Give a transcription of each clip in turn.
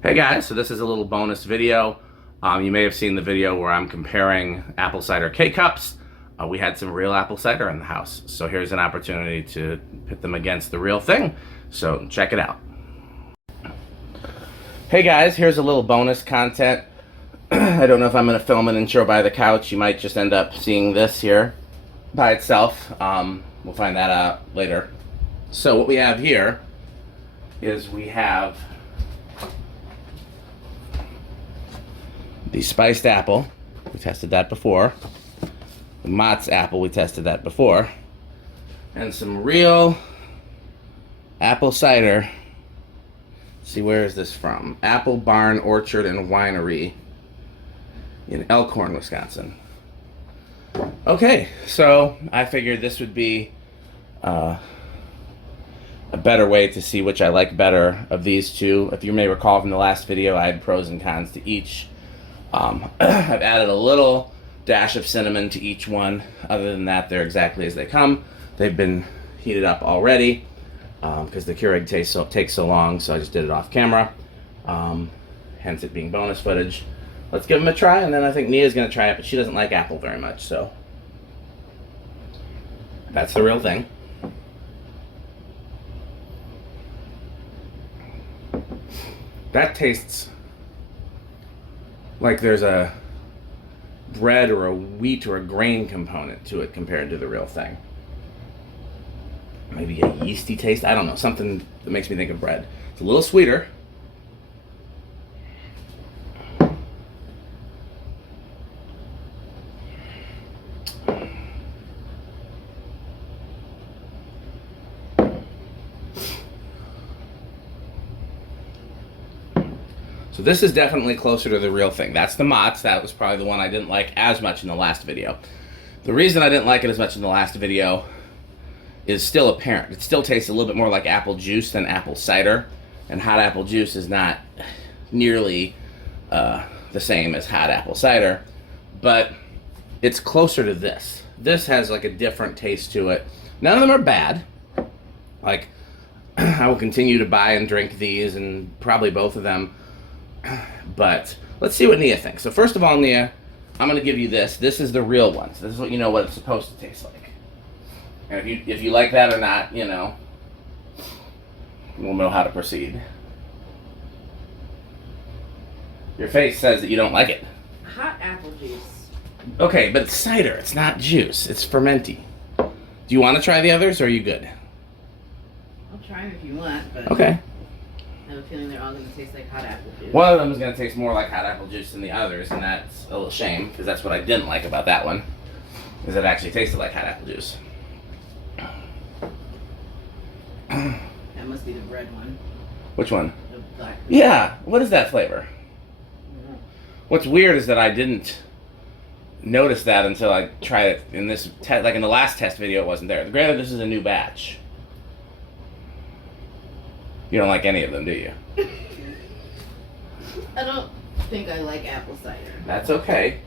Hey guys, so this is a little bonus video. You may have seen the video where I'm comparing apple cider K-Cups. We had some real apple cider in the house, so here's an opportunity to pit them against the real thing. So check it out. Hey guys, here's a little bonus content. I don't know if I'm going to film an intro by the couch. You might just end up seeing this here by itself. We'll find that out later. So what we have here is we have the spiced apple, we tested that before. The Mott's apple, we tested that before. And some real apple cider. Let's see, where is this from? Apple Barn Orchard and Winery in Elkhorn, Wisconsin. Okay, so I figured this would be a better way to see which I like better of these two. If you may recall from the last video, I had pros and cons to each. I've added a little dash of cinnamon to each one. Other than that, they're exactly as they come. They've been heated up already because the Keurig takes so long, so I just did it off camera. Hence it being bonus footage. Let's give them a try, and then I think Nia's going to try it, but she doesn't like apple very much, so that's the real thing. That tastes like there's a bread or a wheat or a grain component to it compared to the real thing. Maybe a yeasty taste. I don't know. Something that makes me think of bread. It's a little sweeter. So this is definitely closer to the real thing. That's the Mott's. That was probably the one I didn't like as much in the last video. The reason I didn't like it as much in the last video is still apparent. It still tastes a little bit more like apple juice than apple cider. And hot apple juice is not nearly the same as hot apple cider. But it's closer to this. This has like a different taste to it. None of them are bad. Like, I will continue to buy and drink these, and probably both of them. But let's see what Nia thinks. So first of all, Nia, I'm going to give you this. This is the real one. So this is what you know what it's supposed to taste like. And if you like that or not, you know, we'll know how to proceed. Your face says that you don't like it. Hot apple juice. Okay, but it's cider. It's not juice. It's fermenty. Do you want to try the others, or are you good? I'll try them if you want, but Okay. I have a feeling they're all going to taste like hot apple juice. One of them is going to taste more like hot apple juice than the others, and that's a little shame, because that's what I didn't like about that one, is it actually tasted like hot apple juice. That must be the bread one. Which one? The black. Yeah, what is that flavor? I don't know. What's weird is that I didn't notice that until I tried it in this, like in the last test video, it wasn't there. Granted, this is a new batch. You don't like any of them, do you? I don't think I like apple cider. That's okay.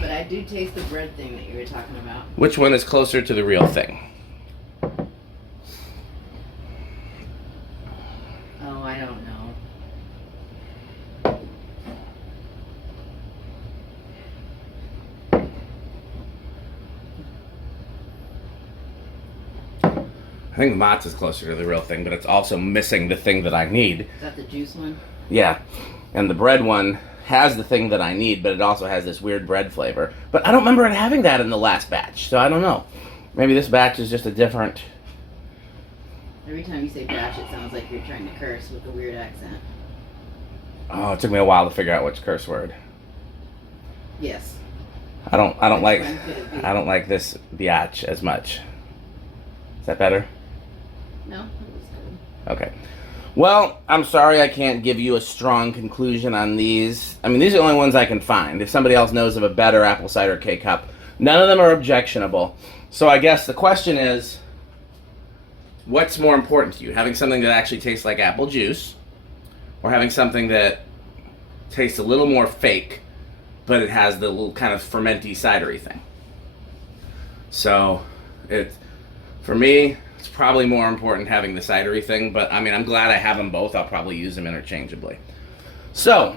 But I do taste the bread thing that you were talking about. Which one is closer to the real thing? Oh, I don't know. I think the Mott's is closer to the real thing, but it's also missing the thing that I need. Is that the juice one? Yeah, and the bread one has the thing that I need, but it also has this weird bread flavor. But I don't remember it having that in the last batch, so I don't know. Maybe this batch is just a different... Every time you say batch, it sounds like you're trying to curse with a weird accent. Oh, it took me a while to figure out which curse word. Yes. I don't Which like one could it be? I don't like this biatch as much. Is that better? No, it was good. Okay. Well, I'm sorry I can't give you a strong conclusion on these. I mean, these are the only ones I can find. If somebody else knows of a better apple cider K-Cup, none of them are objectionable. So I guess the question is, what's more important to you? Having something that actually tastes like apple juice, or having something that tastes a little more fake, but it has the little kind of fermenty cidery thing? So, for me, it's probably more important having the cidery thing, but I mean, I'm glad I have them both. I'll probably use them interchangeably. So,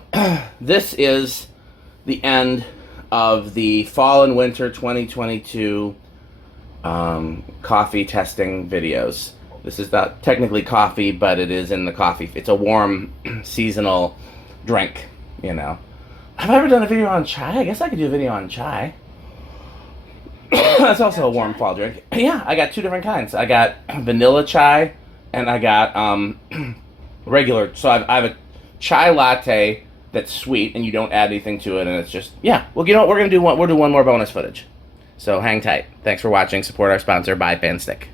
this is the end of the fall and winter 2022 coffee testing videos. This is not technically coffee, but it is in the coffee. It's a warm seasonal drink, you know. Have I ever done a video on chai? I guess I could do a video on chai. That's also a warm fall drink. Yeah, I got two different kinds. I got vanilla chai and I got regular. So I have a chai latte that's sweet and you don't add anything to it, and it's just, yeah. Well, you know what? We'll do one more bonus footage. So hang tight. Thanks for watching. Support our sponsor, Buy Fan Stick.